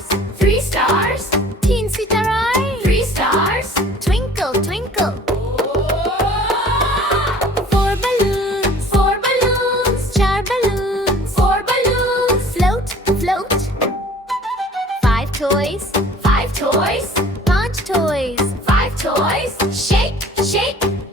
stars. 3 stars. Teen sitarai. 3 stars. Twinkle, twinkle. 4 balloons. 4 balloons. 4 balloons. 4 balloons. Float, float. 5 toys. 5 toys. 5 toys. 5 toys. Shake, shake.